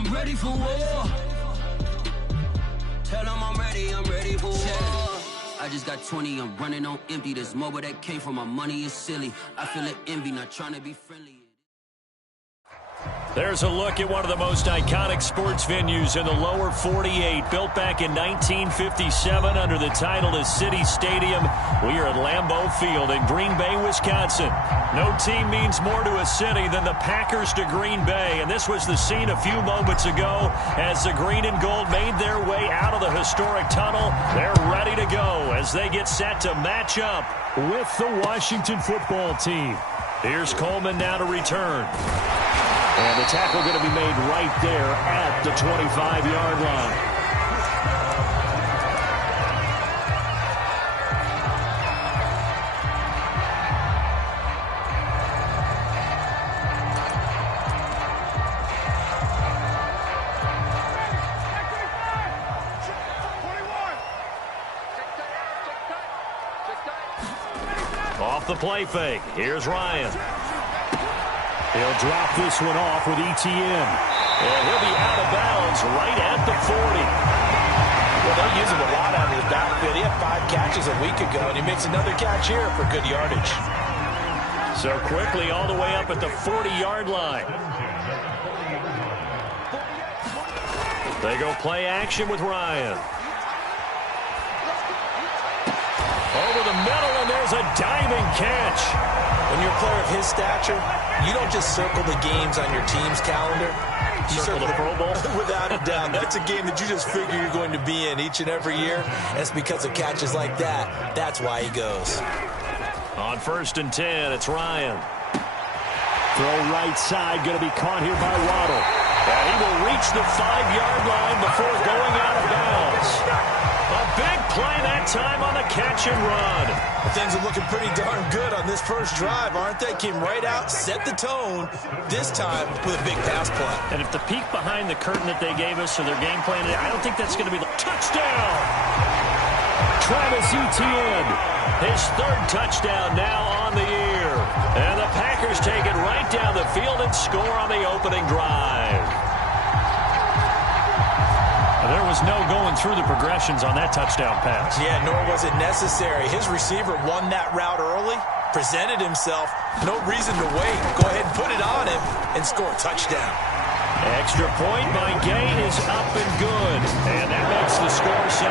I'm ready for war. Tell them I'm ready for war. I just got 20, I'm running on empty. This mobile that came from my money is silly. I feel it envy, not trying to be friendly. There's a look at one of the most iconic sports venues in the lower 48, built back in 1957 under the title of City Stadium. We are at Lambeau Field in Green Bay, Wisconsin. No team means more to a city than the Packers to Green Bay, and this was the scene a few moments ago as the green and gold made their way out of the historic tunnel. They're ready to go as they get set to match up with the Washington football team. Here's Coleman now to return. And the tackle going to be made right there at the 25-yard line. Off the play fake. Here's Ryan. He'll drop this one off with Etienne. And he'll be out of bounds right at the 40. Well, they use him a lot out of the backfield. He had 5 catches a week ago, and he makes another catch here for good yardage. So quickly all the way up at the 40-yard line. They go play action with Ryan. Over the middle, and there's a diving catch. When you're a player of his stature, you don't just circle the games on your team's calendar. You circle the Pro Bowl? Without a doubt. That's a game that you just figure you're going to be in each and every year. And it's because of catches like that. That's why he goes. On 1st and 10, it's Ryan. Throw right side, going to be caught here by Waddle. And he will reach the 5-yard line before going out of bounds. A big play that time on the catch and run. Things are looking pretty darn good on this first drive, aren't they? Came right out, set the tone, this time with a big pass play. And if the peek behind the curtain that they gave us or their game plan, I don't think that's going to be the touchdown. Travis Etienne, his 3rd touchdown now on the year. And the Packers take it right down the field and score on the opening drive. There was no going through the progressions on that touchdown pass. Yeah, nor was it necessary. His receiver won that route early, presented himself, no reason to wait. Go ahead and put it on him and score a touchdown. Extra point by Gay is up and good. And that makes the score 7-0.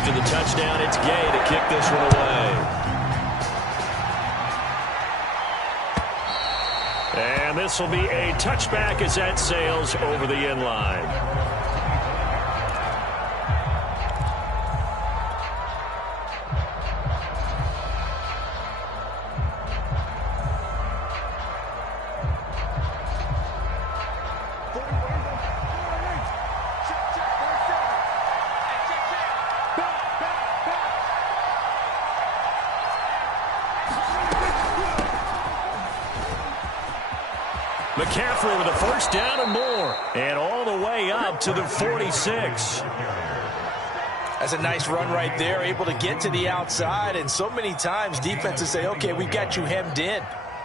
After the touchdown, it's Gay to kick this one away. And this will be a touchback as that sails over the end line. McCaffrey with a 1st down and more. And all the way up to the 46. That's a nice run right there, able to get to the outside. And so many times defenses say, okay, we've got you hemmed in.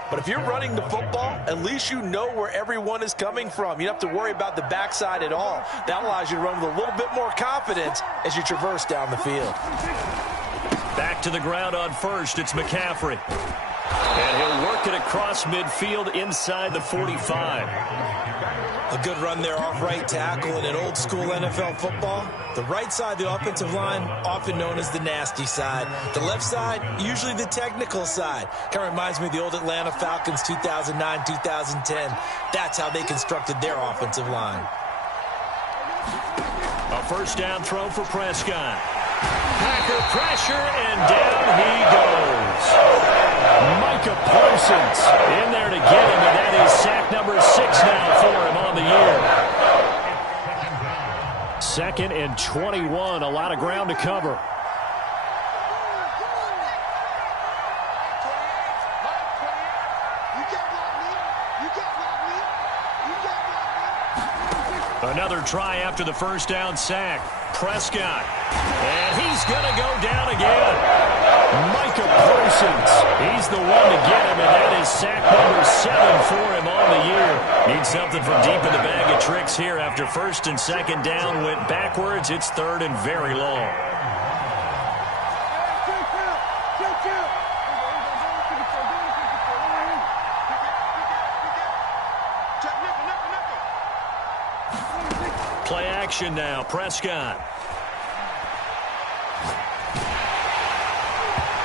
But if you're running the football, at least you know where everyone is coming from. You don't have to worry about the backside at all. That allows you to run with a little bit more confidence as you traverse down the field. Back to the ground on 1st, it's McCaffrey. And he'll work it across midfield inside the 45. A good run there off right tackle in an old school NFL football. The right side of the offensive line, often known as the nasty side. The left side, usually the technical side. Kind of reminds me of the old Atlanta Falcons 2009-2010. That's how they constructed their offensive line. A 1st down throw for Prescott. Packer pressure, and down he goes. Micah Parsons in there to get him, and that is sack number 6 now for him on the year. 2nd and 21, a lot of ground to cover. Another try after the 1st down sack. Prescott. And he's going to go down again. Micah Parsons. He's the one to get him, and that is sack number 7 for him on the year. Need something from deep in the bag of tricks here after first and second down went backwards. It's third and very long. Play action now. Prescott.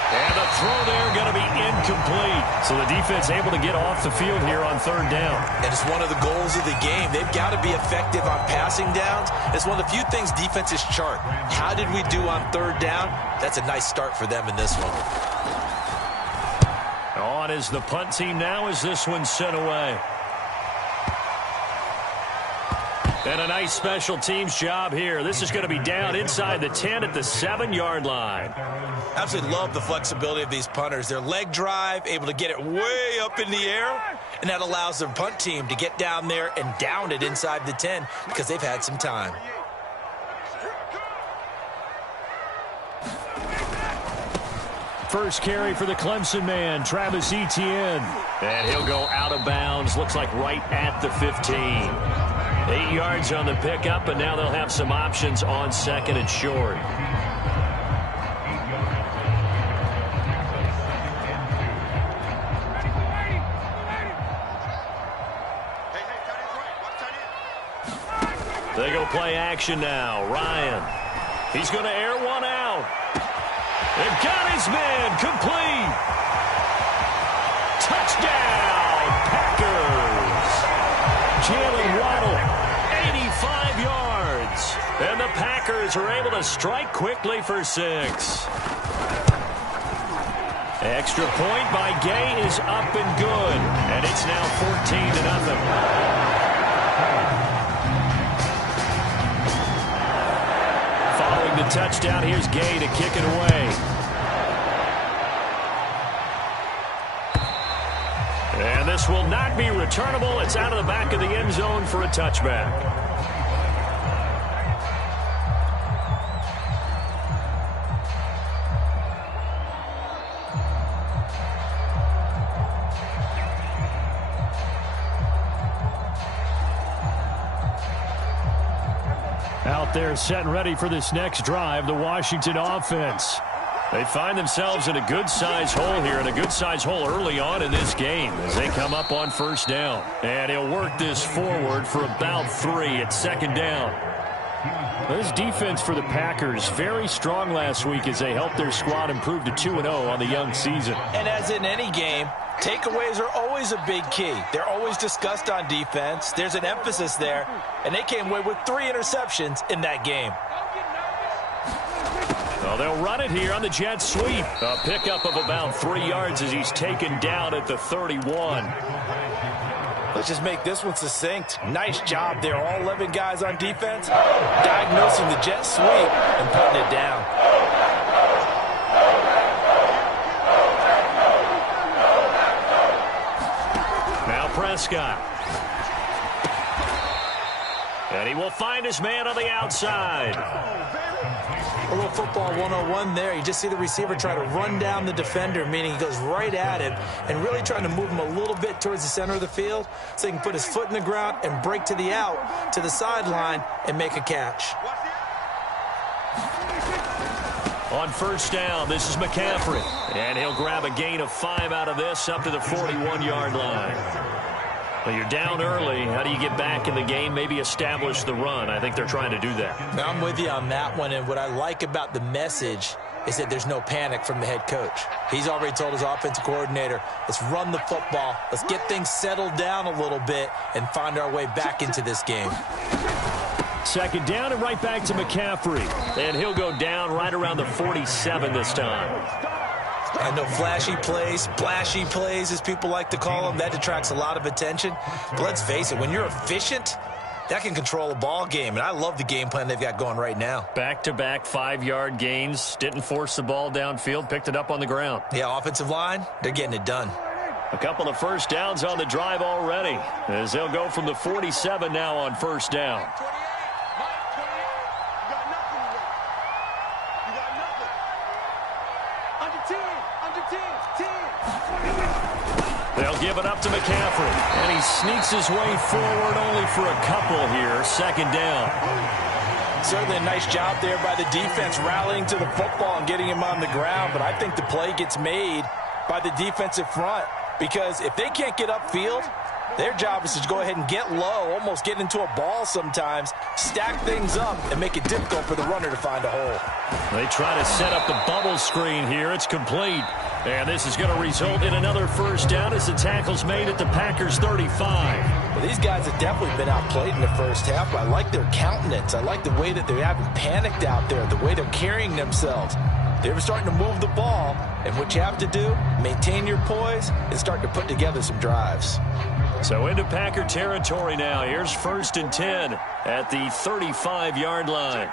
And the throw there going to be incomplete. So the defense able to get off the field here on third down. And it's one of the goals of the game. They've got to be effective on passing downs. It's one of the few things defenses chart. How did we do on third down? That's a nice start for them in this one. On is the punt team now as this one's sent away. And a nice special teams job here. This is going to be down inside the 10 at the 7-yard line. Absolutely love the flexibility of these punters. Their leg drive, able to get it way up in the air, and that allows their punt team to get down there and down it inside the 10 because they've had some time. First carry for the Clemson man, Travis Etienne. And he'll go out of bounds, looks like right at the 15. 8 yards on the pickup, and now they'll have some options on second and short. They go play action now. Ryan. He's going to air one out. And got his man complete. Touchdown, Packers. Jalen Waddle, 85 yards. And the Packers are able to strike quickly for 6. Extra point by Gay is up and good. And it's now 14-0. Following the touchdown, here's Gay to kick it away. And this will not be returnable. It's out of the back of the end zone for a touchback. Out there set and ready for this next drive, the Washington offense. They find themselves in a good-sized hole here, and a good-sized hole early on in this game as they come up on first down. And he'll work this forward for about 3 at second down. This defense for the Packers, very strong last week as they helped their squad improve to 2-0 on the young season. And as in any game, takeaways are always a big key. They're always discussed on defense. There's an emphasis there, and they came away with 3 interceptions in that game. Well, they'll run it here on the jet sweep. A pickup of about 3 yards as he's taken down at the 31. Let's just make this one succinct. Nice job there. All 11 guys on defense diagnosing the jet sweep and putting it down. Now Prescott. And he will find his man on the outside. A little football 101 there. You just see the receiver try to run down the defender, meaning he goes right at him and really trying to move him a little bit towards the center of the field so he can put his foot in the ground and break to the out, to the sideline, and make a catch. On first down, this is McCaffrey. And he'll grab a gain of 5 out of this up to the 41-yard line. Well, you're down early. How do you get back in the game, maybe establish the run? I think they're trying to do that. Now, I'm with you on that one, and what I like about the message is that there's no panic from the head coach. He's already told his offensive coordinator, let's run the football, let's get things settled down a little bit and find our way back into this game. Second down and right back to McCaffrey. And he'll go down right around the 47 this time. I know flashy plays, splashy plays, as people like to call them, that attracts a lot of attention. But let's face it, when you're efficient, that can control a ball game. And I love the game plan they've got going right now. Back-to-back 5-yard gains. Didn't force the ball downfield. Picked it up on the ground. Yeah, offensive line, they're getting it done. A couple of first downs on the drive already, as they'll go from the 47 now on first down. They'll They'll give it up to McCaffrey. And he sneaks his way forward only for a couple here. Second down. Certainly a nice job there by the defense rallying to the football and getting him on the ground. But I think the play gets made by the defensive front, because if they can't get upfield, their job is to go ahead and get low, almost get into a ball sometimes, stack things up, and make it difficult for the runner to find a hole. They try to set up the bubble screen here. It's complete. And this is going to result in another first down as the tackle's made at the Packers' 35. Well, these guys have definitely been outplayed in the first half. I like their countenance. I like the way that they haven't panicked out there, the way they're carrying themselves. They're starting to move the ball, and what you have to do, maintain your poise and start to put together some drives. So into Packer territory now. Here's 1st and 10 at the 35-yard line.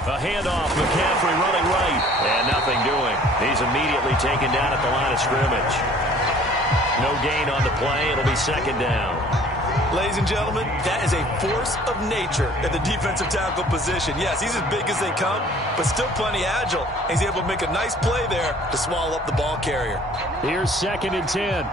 A handoff, McCaffrey running right, and nothing doing. He's immediately taken down at the line of scrimmage. No gain on the play. It'll be second down. Ladies and gentlemen, that is a force of nature at the defensive tackle position. Yes, he's as big as they come, but still plenty agile. He's able to make a nice play there to swallow up the ball carrier. Here's 2nd and 10.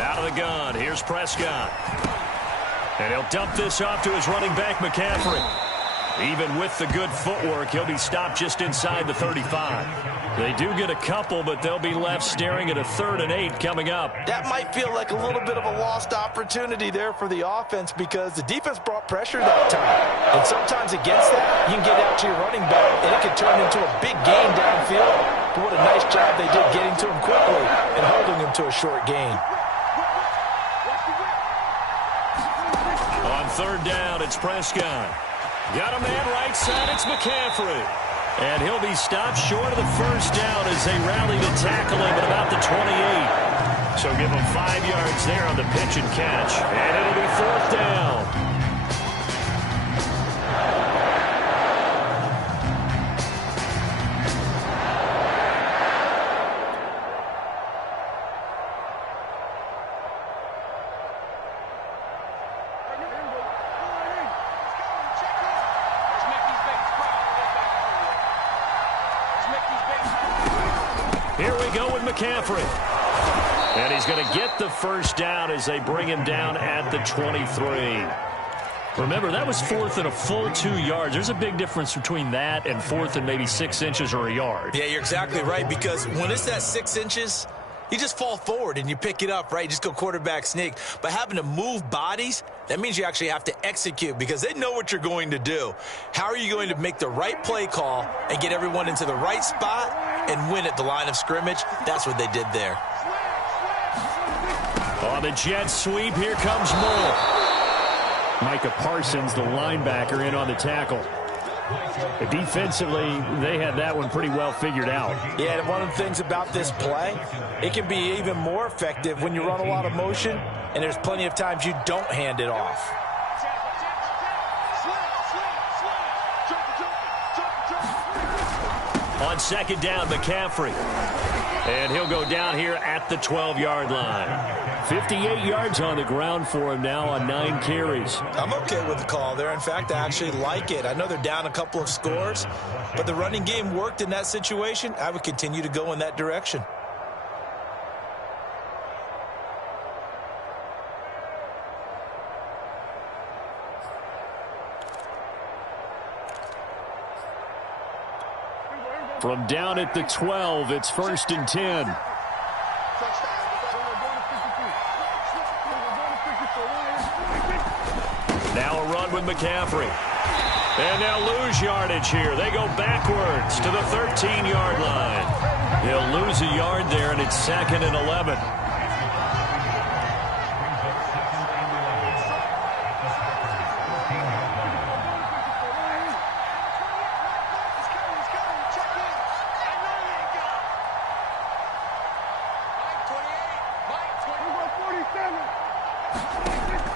Out of the gun, here's Prescott. And he'll dump this off to his running back, McCaffrey. Even with the good footwork, he'll be stopped just inside the 35. They do get a couple, but they'll be left staring at a 3rd and 8 coming up. That might feel like a little bit of a lost opportunity there for the offense, because the defense brought pressure that time. And sometimes against that, you can get out to your running back, and it can turn into a big gain downfield. But what a nice job they did getting to him quickly and holding him to a short gain. On 3rd down, it's Prescott. Got a man right side, it's McCaffrey. And he'll be stopped short of the first down as they rally to tackle him at about the 28. So give him 5 yards there on the pitch and catch. And it'll be 4th down. Here we go with McCaffrey. And he's going to get the first down as they bring him down at the 23. Remember, that was 4th and a full 2 yards. There's a big difference between that and 4th and maybe 6 inches or a yard. Yeah, you're exactly right, because when it's that 6 inches, you just fall forward and you pick it up, right? You just go quarterback sneak. But having to move bodies, that means you actually have to execute, because they know what you're going to do. How are you going to make the right play call and get everyone into the right spot and win at the line of scrimmage? That's what they did there. On the jet sweep, here comes Moore. Micah Parsons, the linebacker, in on the tackle. Defensively, they had that one pretty well figured out. Yeah, and one of the things about this play, it can be even more effective when you run a lot of motion, and there's plenty of times you don't hand it off. On 2nd down, McCaffrey. And he'll go down here at the 12-yard line. 58 yards on the ground for him now on 9 carries. I'm okay with the call there. In fact, I actually like it. I know they're down a couple of scores, but the running game worked in that situation. I would continue to go in that direction. From down at the 12, it's 1st and 10. Now a run with McCaffrey. And they'll lose yardage here. They go backwards to the 13-yard line. He'll lose a yard there, and it's 2nd and 11.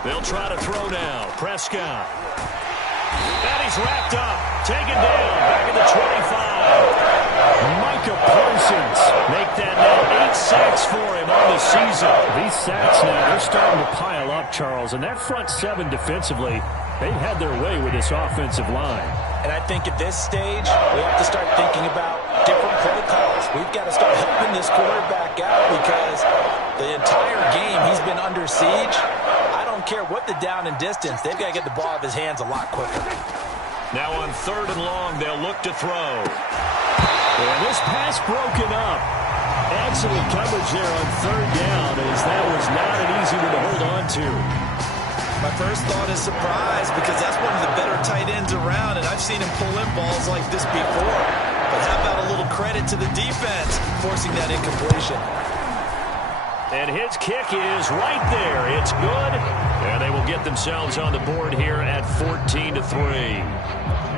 They'll try to throw now. Prescott. And he's wrapped up. Taken down. Back at the 25. Micah Parsons make that now 8 sacks for him on the season. These sacks now, they're starting to pile up, Charles. And that front seven defensively, they've had their way with this offensive line. And I think at this stage, we have to start thinking about different play calls. We've got to start helping this quarterback out because the entire game he's been under siege. I don't care what the down and distance. They've got to get the ball out of his hands a lot quicker. Now on 3rd and long, they'll look to throw. And this pass broken up. Excellent coverage there on 3rd down, as that was not an easy one to hold on to. My first thought is surprise because that's one of the better tight ends around, and I've seen him pull in balls like this before. But how about a little credit to the defense forcing that incompletion? And his kick is right there. It's good. And they will get themselves on the board here at 14-3.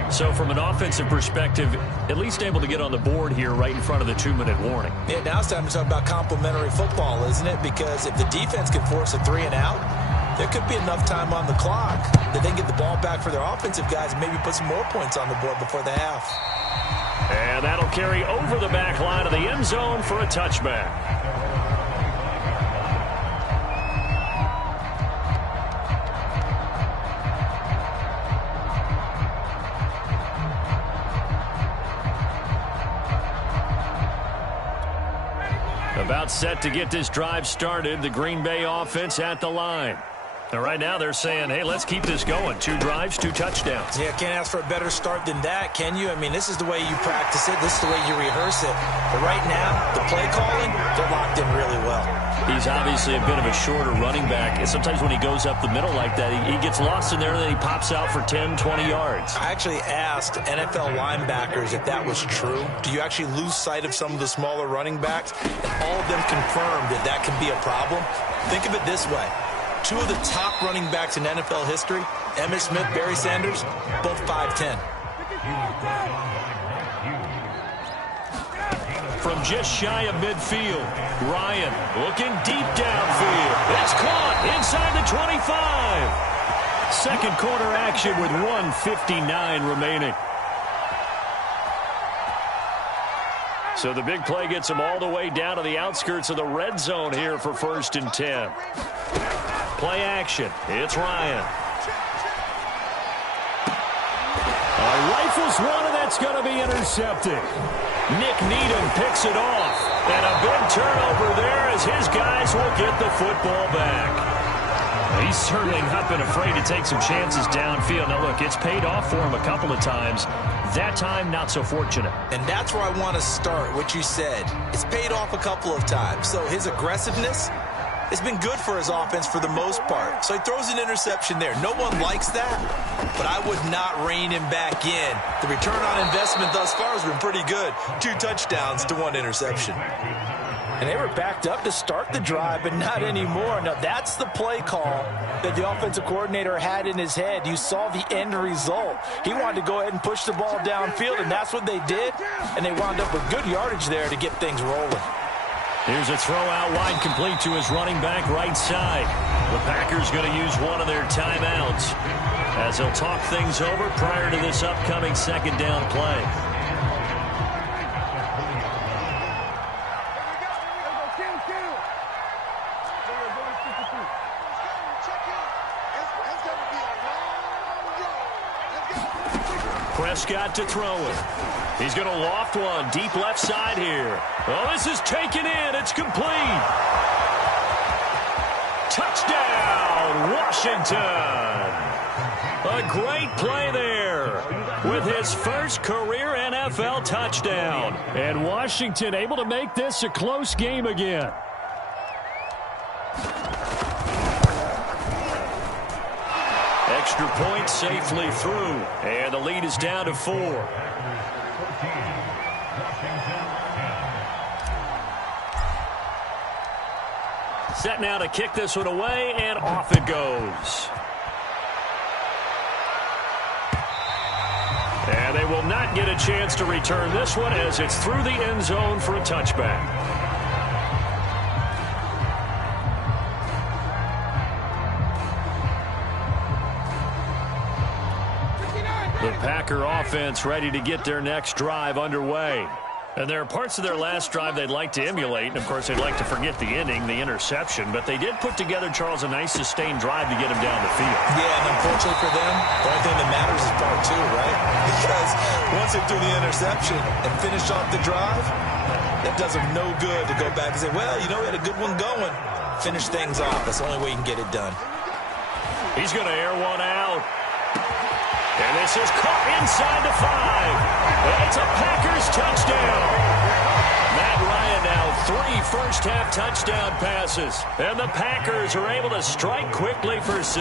So from an offensive perspective, at least able to get on the board here right in front of the 2-minute warning. Yeah, now it's time to talk about complementary football, isn't it? Because if the defense can force a 3 and out, there could be enough time on the clock that they can get the ball back for their offensive guys and maybe put some more points on the board before the half. And that'll carry over the back line of the end zone for a touchback. About set to get this drive started, the Green Bay offense at the line. And right now they're saying, hey, let's keep this going. 2 drives, 2 touchdowns. Yeah, can't ask for a better start than that, can you? I mean, this is the way you practice it. This is the way you rehearse it. But right now, the play calling, they're locked in really well. He's obviously a bit of a shorter running back. And sometimes when he goes up the middle like that, he gets lost in there and then he pops out for 10, 20 yards. I actually asked NFL linebackers if that was true. Do you actually lose sight of some of the smaller running backs? And all of them confirmed that that can be a problem. Think of it this way. 2 of the top running backs in NFL history, Emmitt Smith, Barry Sanders, both 5'10". From just shy of midfield, Ryan looking deep downfield. It's caught inside the 25. Second quarter action with 1:59 remaining. So the big play gets them all the way down to the outskirts of the red zone here for 1st and 10. Play action. It's Ryan. Rifles one, and that's going to be intercepted. Nick Needham picks it off. And a big turnover there as his guys will get the football back. He's certainly not been afraid to take some chances downfield. Now, look, it's paid off for him a couple of times. That time, not so fortunate. And that's where I want to start, what you said. It's paid off a couple of times. So his aggressiveness, it's been good for his offense for the most part. So he throws an interception there. No one likes that, but I would not rein him back in. The return on investment thus far has been pretty good. 2 touchdowns to 1 interception. And they were backed up to start the drive, but not anymore. Now, that's the play call that the offensive coordinator had in his head. You saw the end result. He wanted to go ahead and push the ball downfield, and that's what they did. And they wound up with good yardage there to get things rolling. Here's a throw out wide, complete to his running back right side. The Packers going to use one of their timeouts as they'll talk things over prior to this upcoming 2nd down play. Prescott to throw it. He's going to loft one deep left side here. Oh, this is taken in. It's complete. Touchdown, Washington. A great play there with his first career NFL touchdown. And Washington able to make this a close game again. Extra point safely through, and the lead is down to 4. Set now to kick this one away, and off it goes. And they will not get a chance to return this one as it's through the end zone for a touchback. The Packer offense ready to get their next drive underway. And there are parts of their last drive they'd like to emulate. And, of course, they'd like to forget the inning, the interception. But they did put together, Charles, a nice sustained drive to get him down the field. Yeah, and unfortunately for them, the only thing that matters is part two, right? Because once they threw the interception and finished off the drive, that does them no good to go back and say, well, you know, we had a good one going. Finish things off. That's the only way you can get it done. He's going to air one out. And this is caught inside the 5. It's a Packers touchdown. Matt Ryan now 3 first-half touchdown passes. And the Packers are able to strike quickly for 6.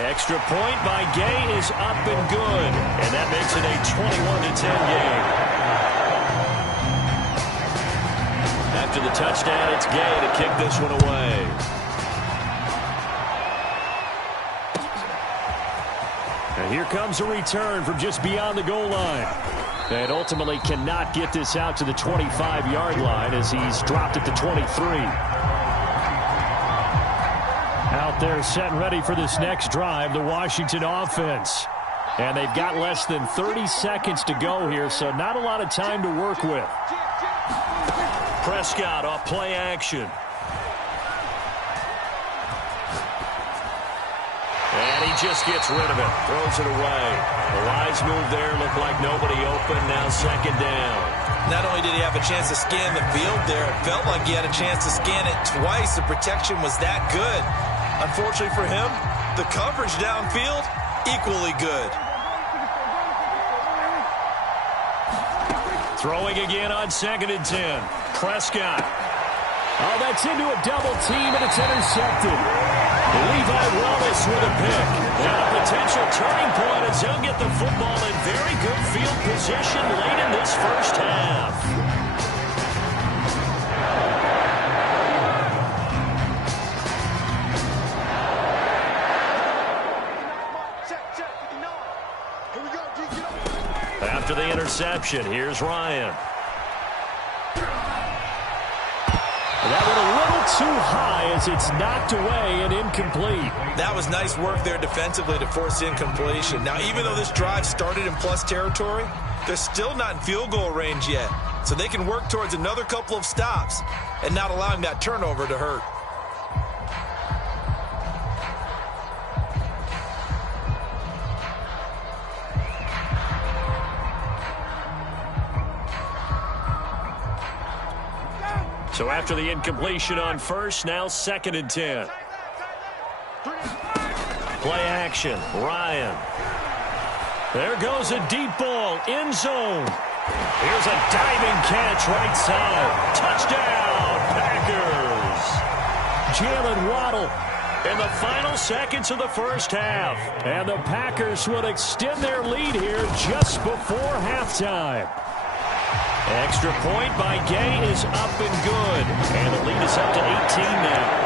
Extra point by Gay is up and good. And that makes it a 21-10 game. After the touchdown, it's Gay to kick this one away. And here comes a return from just beyond the goal line. And ultimately cannot get this out to the 25-yard line as he's dropped at the 23. Out there set and ready for this next drive, the Washington offense. And they've got less than 30 seconds to go here, so not a lot of time to work with. Prescott off play action. And he just gets rid of it. Throws it away. The wise move there. Looked like nobody open. Now second down. Not only did he have a chance to scan the field there, it felt like he had a chance to scan it twice. The protection was that good. Unfortunately for him, the coverage downfield, equally good. Throwing again on 2nd and 10. Prescott. Oh, that's into a double team, and it's intercepted. Levi Wallace with a pick. And a potential turning point as they'll get the football in very good field position late in this first half. After the interception, here's Ryan. That one a little too high as it's knocked away and incomplete. That was nice work there defensively to force incompletion. Now, even though this drive started in plus territory, they're still not in field goal range yet. So they can work towards another couple of stops and not allowing that turnover to hurt. So after the incompletion on first, now 2nd and 10. Play action, Ryan. There goes a deep ball, end zone. Here's a diving catch right side. Touchdown, Packers. Jalen Waddle in the final seconds of the first half. And the Packers will extend their lead here just before halftime. Extra point by Gay is up and good. And the lead is up to 18 now.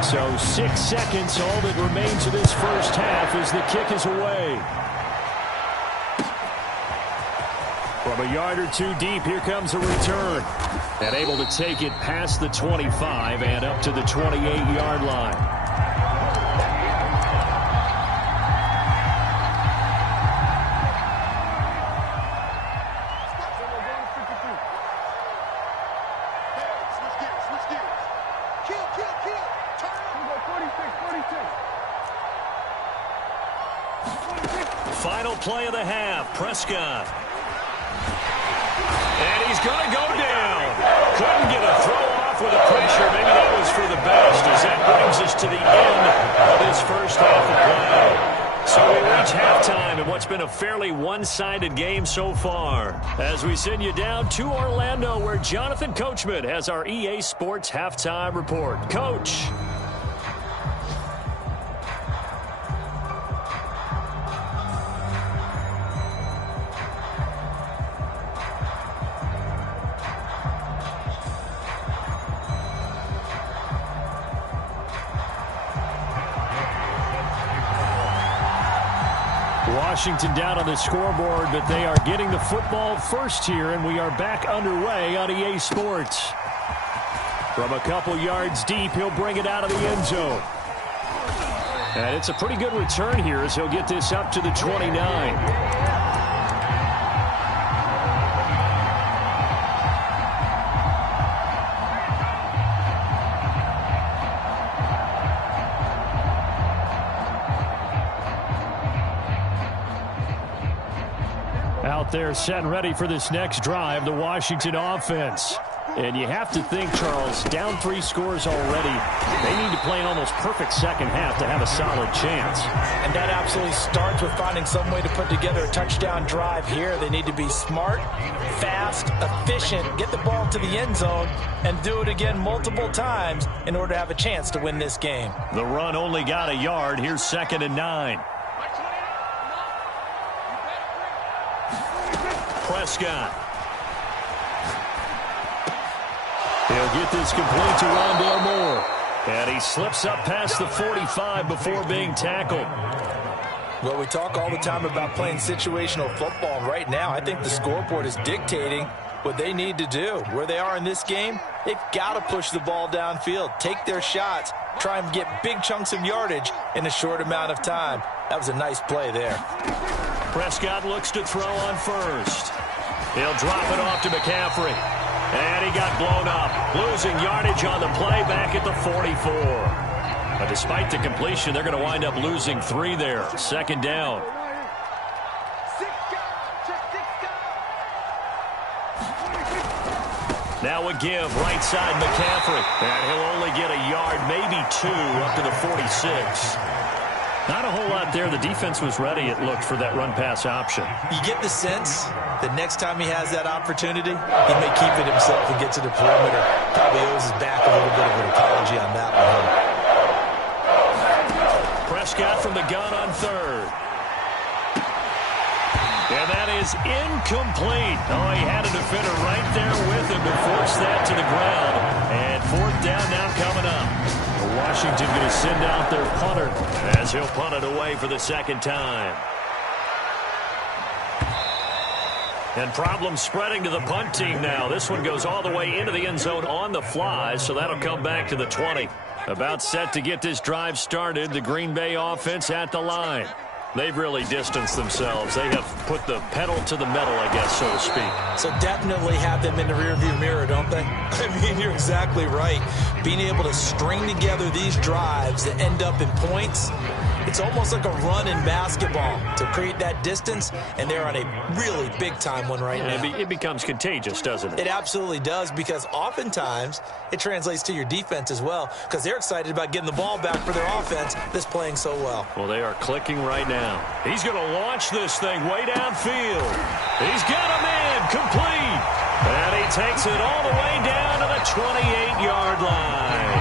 So 6 seconds, all that remains of this first half as the kick is away. From a yard or two deep, here comes a return. And able to take it past the 25 and up to the 28-yard line. Final play of the half, Prescott. And he's going to go down. Couldn't get a throw off with the pressure. Maybe that was for the best as that brings us to the end of this first half of play. So we reach halftime in what's been a fairly one-sided game so far. As we send you down to Orlando where Jonathan Coachman has our EA Sports Halftime Report. Coach. Washington down on the scoreboard, but they are getting the football first here, and we are back underway on EA Sports. From a couple yards deep, he'll bring it out of the end zone. And it's a pretty good return here as he'll get this up to the 29. Out there set and ready for this next drive, the Washington offense. And you have to think, Charles, down 3 scores already. They need to play an almost perfect second half to have a solid chance. And that absolutely starts with finding some way to put together a touchdown drive here. They need to be smart, fast, efficient, get the ball to the end zone, and do it again multiple times in order to have a chance to win this game. The run only got a yard. Here's 2nd and 9. Prescott. He'll get this complete to Rondale Moore. And he slips up past the 45 before being tackled. Well, we talk all the time about playing situational football. Right now, I think the scoreboard is dictating what they need to do. Where they are in this game, they've got to push the ball downfield, take their shots, try and get big chunks of yardage in a short amount of time. That was a nice play there. Prescott looks to throw on first. He'll drop it off to McCaffrey. And he got blown up, losing yardage on the play back at the 44. But despite the completion, they're going to wind up losing 3 there. 2nd down. Now a give, right side McCaffrey. And he'll only get a yard, maybe 2, up to the 46. Not a whole lot there. The defense was ready, it looked, for that run-pass option. You get the sense that next time he has that opportunity, he may keep it himself and get to the perimeter. Probably owes his back a little bit of an apology on that one. Prescott from the gun on 3rd. And that is incomplete. Oh, he had a defender right there with him to force that to the ground. And 4th down now coming up. Washington going to send out their punter as he'll punt it away for the 2nd time. And problems spreading to the punt team now. This one goes all the way into the end zone on the fly, so that'll come back to the 20. About set to get this drive started, the Green Bay offense at the line. They've really distanced themselves. They have put the pedal to the metal, I guess, so to speak. So definitely have them in the rearview mirror, don't they? I mean, you're exactly right. Being able to string together these drives that end up in points, it's almost like a run in basketball to create that distance, and they're on a really big-time one right now. It becomes contagious, doesn't it? It absolutely does, because oftentimes it translates to your defense as well, because they're excited about getting the ball back for their offense that's playing so well. Well, they are clicking right now. He's going to launch this thing way downfield. He's got a man complete. And he takes it all the way down to the 28-yard line.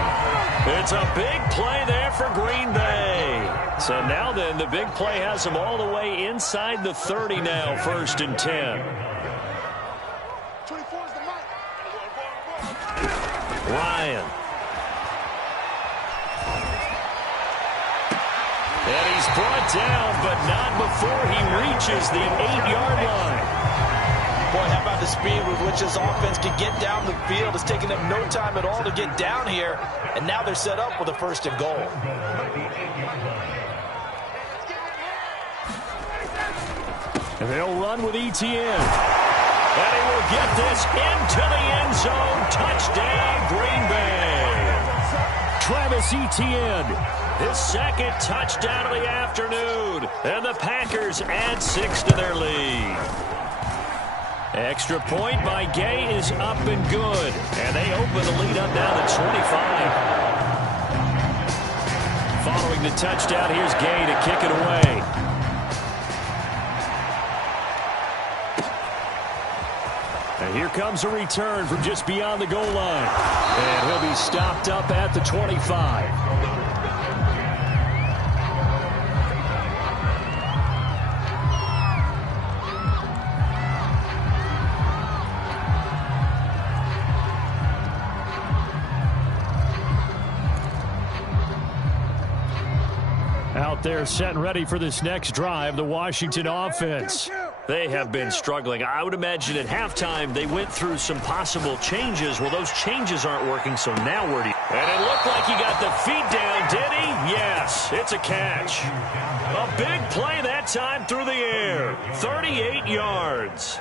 It's a big play there for Green Bay. So now then, the big play has them all the way inside the 30 now, 1st and 10. Ryan. And he's brought down, but not before he reaches the 8-yard line. Boy, how about the speed with which this offense can get down the field? It's taking them no time at all to get down here, and now they're set up with a 1st and goal. And they'll run with Etienne. And he will get this into the end zone. Touchdown, Green Bay. Travis Etienne, his 2nd touchdown of the afternoon. And the Packers add 6 to their lead. Extra point by Gay is up and good. And they open the lead up now to 25. Following the touchdown, here's Gay to kick it away. And here comes a return from just beyond the goal line. And he'll be stopped up at the 25. Out there set and ready for this next drive, the Washington offense. They have been struggling. I would imagine at halftime they went through some possible changes. Well, those changes aren't working, so now where do you... And it looked like he got the feet down, did he? Yes, it's a catch. A big play that time through the air. 38 yards.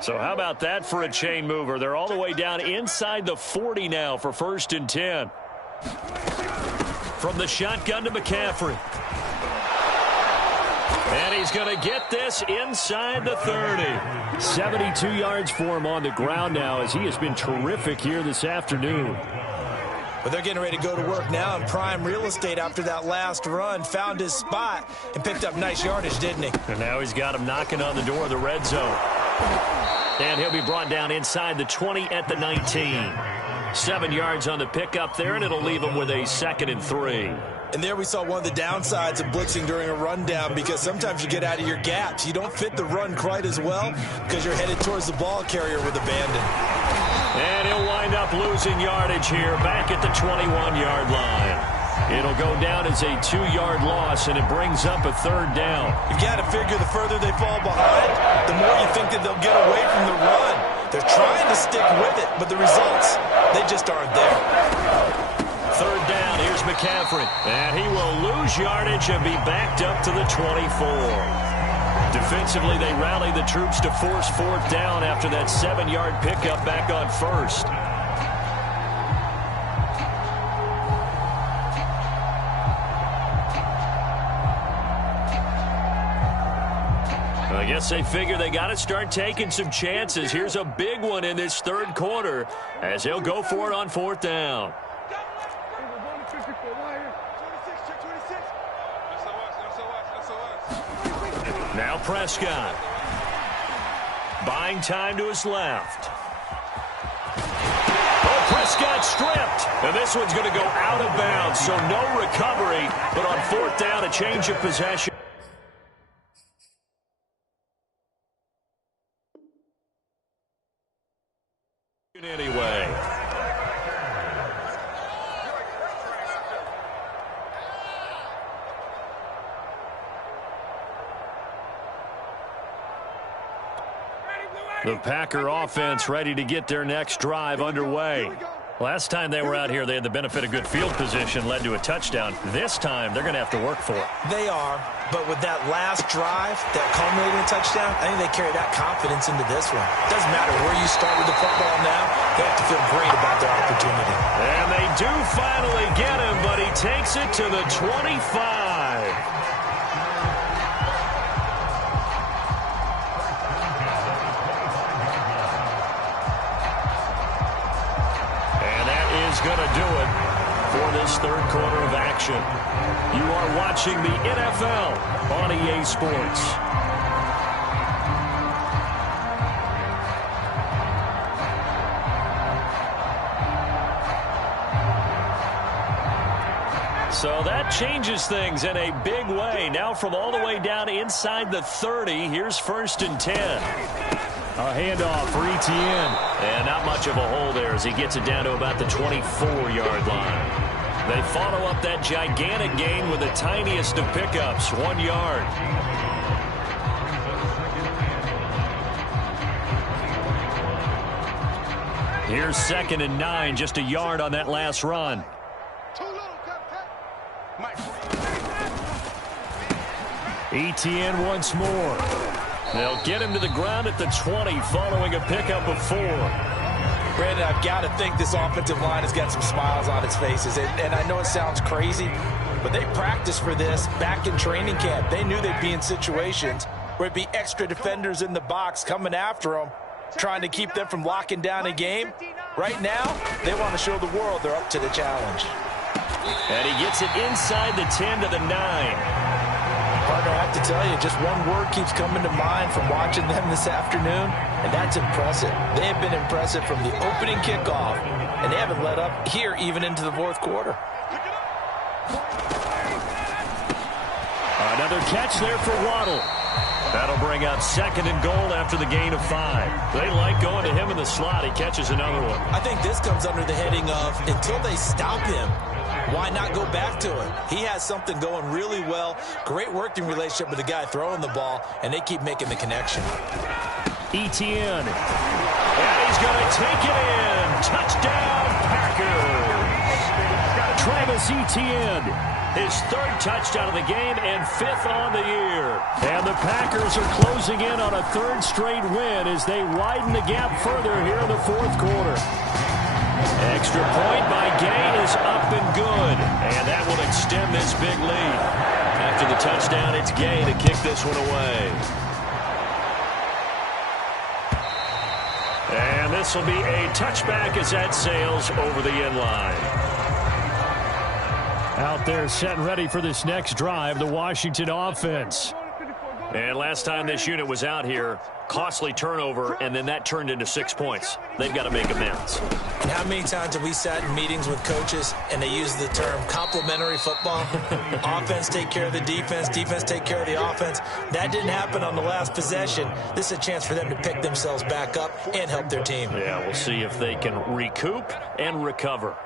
So how about that for a chain mover? They're all the way down inside the 40 now for 1st and 10. From the shotgun to McCaffrey. And he's going to get this inside the 30. 72 yards for him on the ground now as he has been terrific here this afternoon. But they're getting ready to go to work now in prime real estate after that last run. Found his spot and picked up nice yardage, didn't he? And now he's got him knocking on the door of the red zone. And he'll be brought down inside the 20 at the 19. 7 yards on the pickup there, and it'll leave him with a 2nd and 3. And there we saw one of the downsides of blitzing during a rundown, because sometimes you get out of your gaps. You don't fit the run quite as well because you're headed towards the ball carrier with abandon. And he'll wind up losing yardage here back at the 21-yard line. It'll go down as a 2-yard loss, and it brings up a 3rd down. You've got to figure the further they fall behind, the more you think that they'll get away from the run. They're trying to stick with it, but the results, they just aren't there. 3rd down, here's McCaffrey. And he will lose yardage and be backed up to the 24. Defensively, they rally the troops to force 4th down after that 7-yard pickup back on 1st. I guess they figure they got to start taking some chances. Here's a big one in this 3rd quarter as he'll go for it on 4th down. Now Prescott. Buying time to his left. Oh, Prescott stripped. And this one's going to go out of bounds, so no recovery. But on 4th down, a change of possession. Anyway. The Packer offense ready to get their next drive underway. Last time they were out here, they had the benefit of good field position, led to a touchdown. This time, they're going to have to work for it. They are, but with that last drive, that culminating touchdown, I think they carry that confidence into this one. Doesn't matter where you start with the football now, they have to feel great about their opportunity. And they do finally get him, but he takes it to the 25. Going to do it for this 3rd quarter of action. You are watching the NFL on EA Sports. So that changes things in a big way. Now from all the way down inside the 30, here's 1st and 10. A handoff for Etienne. And not much of a hole there as he gets it down to about the 24-yard line. They follow up that gigantic gain with the tiniest of pickups, 1 yard. Here's 2nd and 9, just a yard on that last run. Etienne once more. They'll get him to the ground at the 20 following a pickup of 4. Brandon, I've got to think this offensive line has got some smiles on its faces. And I know it sounds crazy, but they practiced for this back in training camp. They knew they'd be in situations where it'd be extra defenders in the box coming after them, trying to keep them from locking down a game. Right now, they want to show the world they're up to the challenge. And he gets it inside the 10 to the 9. Partner, I have to tell you, just one word keeps coming to mind from watching them this afternoon, and that's impressive. They have been impressive from the opening kickoff, and they haven't let up here even into the 4th quarter. Another catch there for Waddle. That'll bring up 2nd and goal after the gain of 5. They like going to him in the slot. He catches another one. I think this comes under the heading of until they stop him, why not go back to it? He has something going really well. Great working relationship with the guy throwing the ball, and they keep making the connection. Etienne. And he's going to take it in. Touchdown, Packers. Travis Etienne, his third touchdown of the game and fifth on the year. And the Packers are closing in on a third straight win as they widen the gap further here in the fourth quarter. Extra point by Gay is up and good. And that will extend this big lead. After the touchdown, it's Gay to kick this one away. And this will be a touchback as that sails over the end line. Out there set and ready for this next drive, the Washington offense. And last time this unit was out here, costly turnover, and then that turned into 6 points. They've got to make amends. And how many times have we sat in meetings with coaches and they use the term complementary football? Offense take care of the defense, defense take care of the offense. That didn't happen on the last possession. This is a chance for them to pick themselves back up and help their team. Yeah, we'll see if they can recoup and recover.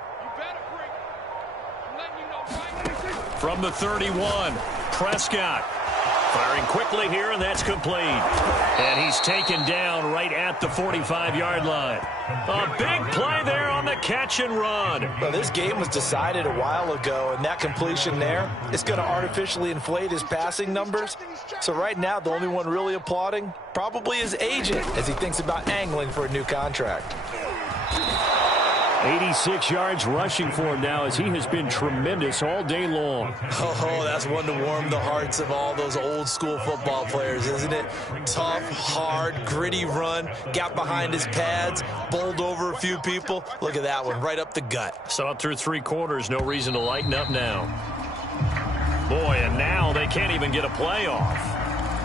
From the 31, Prescott firing quickly here, and that's complete. And he's taken down right at the 45-yard line. A big play there on the catch and run. Well, this game was decided a while ago, and that completion there is going to artificially inflate his passing numbers. So right now, the only one really applauding probably his agent as he thinks about angling for a new contract. 86 yards rushing for him now as he has been tremendous all day long. Oh, that's one to warm the hearts of all those old school football players, isn't it? Tough, hard, gritty run, got behind his pads, bowled over a few people. Look at that one, right up the gut. Saw it through 3 quarters, no reason to lighten up now. Boy, and now they can't even get a play off.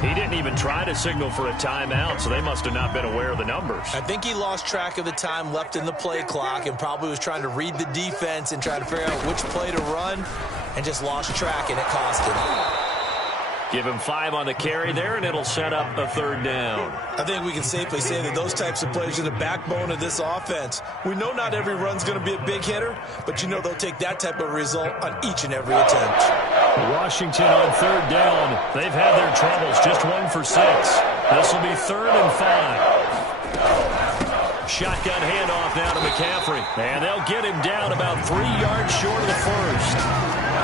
He didn't even try to signal for a timeout, so they must have not been aware of the numbers. I think he lost track of the time left in the play clock and probably was trying to read the defense and try to figure out which play to run and just lost track, and it cost him. Give him 5 on the carry there, and it'll set up a third down. I think we can safely say that those types of plays are the backbone of this offense. We know not every run's going to be a big hitter, but you know they'll take that type of result on each and every attempt. Washington on third down. They've had their troubles, just 1 for 6. This will be 3rd and 5. Shotgun handoff now to McCaffrey. And they'll get him down about 3 yards short of the first.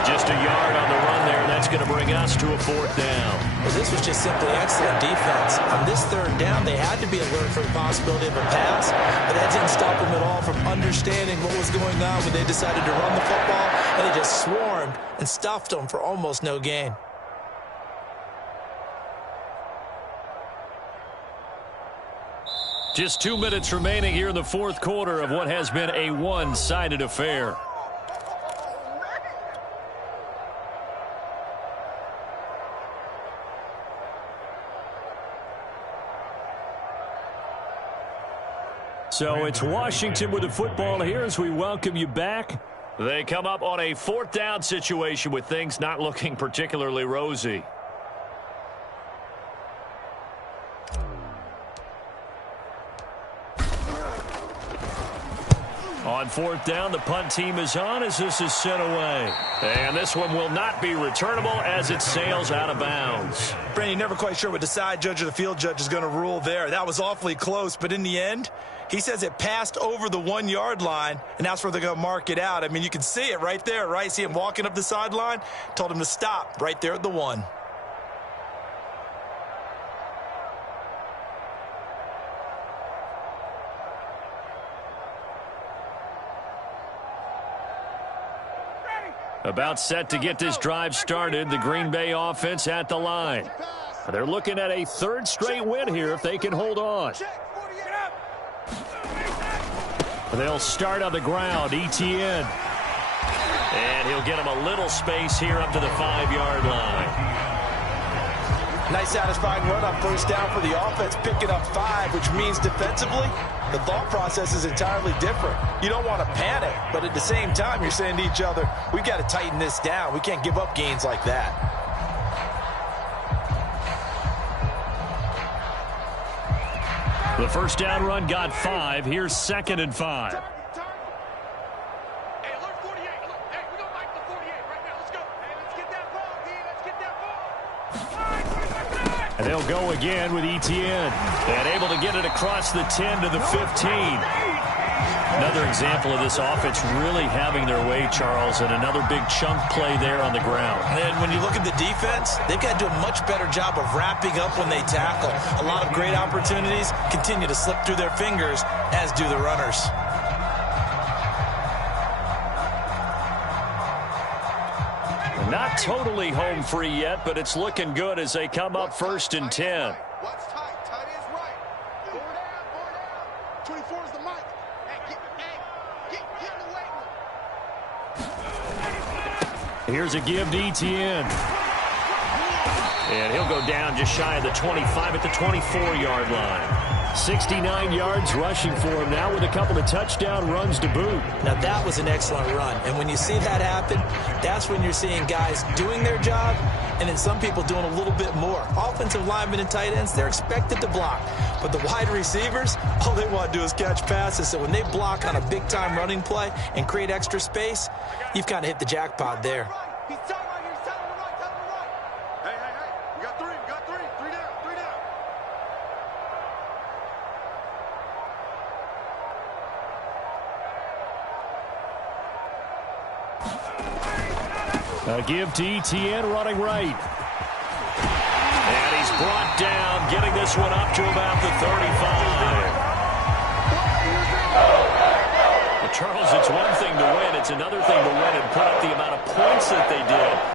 Just a yard on the run there, and that's going to bring us to a 4th down. Well, this was just simply excellent defense. On this 3rd down, they had to be alert for the possibility of a pass, but that didn't stop them at all from understanding what was going on when they decided to run the football, and they just swarmed and stuffed them for almost no gain. Just 2 minutes remaining here in the 4th quarter of what has been a one-sided affair. So it's Washington with the football here as we welcome you back. They come up on a 4th down situation with things not looking particularly rosy. On 4th down, the punt team is on as this is sent away. And this one will not be returnable as it sails out of bounds. Brandon, you're never quite sure what the side judge or the field judge is going to rule there. That was awfully close, but in the end, he says it passed over the 1-yard line, and that's where they're going to mark it out. I mean, you can see it right there, right? See him walking up the sideline? Told him to stop right there at the 1. About set to get this drive started, the Green Bay offense at the line. They're looking at a 3rd straight win here if they can hold on. They'll start on the ground, Etienne. And he'll get him a little space here up to the 5-yard line. Nice satisfying run on 1st down for the offense, picking up 5, which means defensively, the thought process is entirely different. You don't want to panic, but at the same time, you're saying to each other, we've got to tighten this down. We can't give up gains like that. The 1st down run got 5. Here's 2nd and 5. And they'll go again with Etienne. And able to get it across the 10 to the 15. Another example of this offense really having their way, Charles, and another big chunk play there on the ground. And when you look at the defense, they've got to do a much better job of wrapping up when they tackle. A lot of great opportunities continue to slip through their fingers, as do the runners. Not totally home free yet, but it's looking good as they come up 1st and 10. Watch tight. Tight ends right. Go down. 24 is the mic. Get in the way. Here's a give to Etienne. And he'll go down just shy of the 25 at the 24-yard line. 69 yards rushing for him now with a couple of touchdown runs to boot. Now that was an excellent run. And when you see that happen, that's when you're seeing guys doing their job and then some people doing a little bit more. Offensive linemen and tight ends, they're expected to block. But the wide receivers, all they want to do is catch passes. So when they block on a big-time running play and create extra space, you've kind of hit the jackpot there. He's tight right here. He's tight on the right. Tight on the right. Hey. We got three. Three down. A give to Etienne running right. And he's brought down, getting this one up to about the 35. Well, Charles, it's one thing to win. It's another thing to win and put up the amount of points that they did.